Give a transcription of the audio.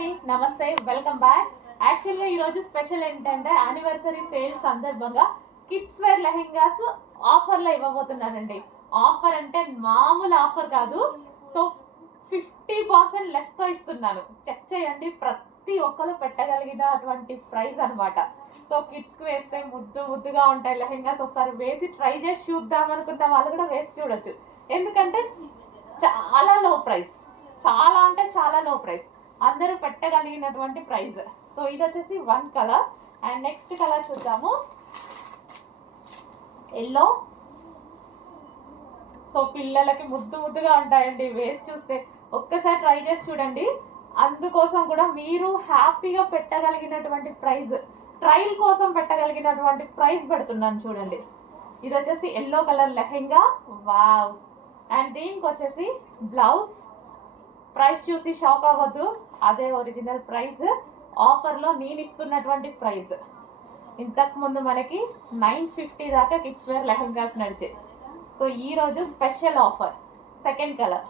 అండి, నమస్తే, welcome back. యాక్చువల్గా ఈరోజు స్పెషల్ ఏంటంటే యానివర్సరీ సేల్ సందర్భంగా కిడ్స్ వేర్ లెహెంగాస్ ఆఫర్లో ఇవ్వబోతున్నానండి. ఆఫర్ అంటే మామూలు ఆఫర్ కాదు. సో 50% లెస్తో ఇస్తున్నాను. చెక్ చేయండి, ప్రతి ఒక్కరు పెట్టగలిగినటువంటి ప్రైస్ అనమాట. సో కిడ్స్కి వేస్తే ముద్దు ముద్దుగా ఉంటాయి లెహెంగాస్. ఒకసారి వేసి ట్రై చేసి చూద్దాం అనుకుంటే వాళ్ళు కూడా వేసి చూడొచ్చు. ఎందుకంటే చాలా లో ప్రైస్, చాలా అంటే చాలా లో ప్రైస్, అందరూ పెట్టగలిగినటువంటి ప్రైస్. సో ఇది వచ్చేసి one colour. And next colour చూద్దాము, ఎల్లో. సో పిల్లలకి ముద్దు ముద్దుగా ఉంటాయండి, వేసి చూస్తే ఒక్కసారి ట్రై చేసి చూడండి. అందుకోసం కూడా మీరు హ్యాపీగా పెట్టగలిగినటువంటి ప్రైస్, ట్రయల్ కోసం పెట్టగలిగినటువంటి ప్రైస్ పెడుతున్నాను చూడండి. ఇది వచ్చేసి yellow colour lehenga, wow. And దీనికి వచ్చేసి బ్లౌజ్. ప్రైస్ చూసి షాక్ అవ్వద్దు, అదే ఒరిజినల్ ప్రైస్. ఆఫర్లో నేను ఇస్తున్నటువంటి ప్రైస్. ఇంతకుముందు మనకి 950 దాకా కిడ్స్ వేర్ లెహెంగాస్ నడిచాయి. సో ఈరోజు స్పెషల్ ఆఫర్, సెకండ్ కలర్.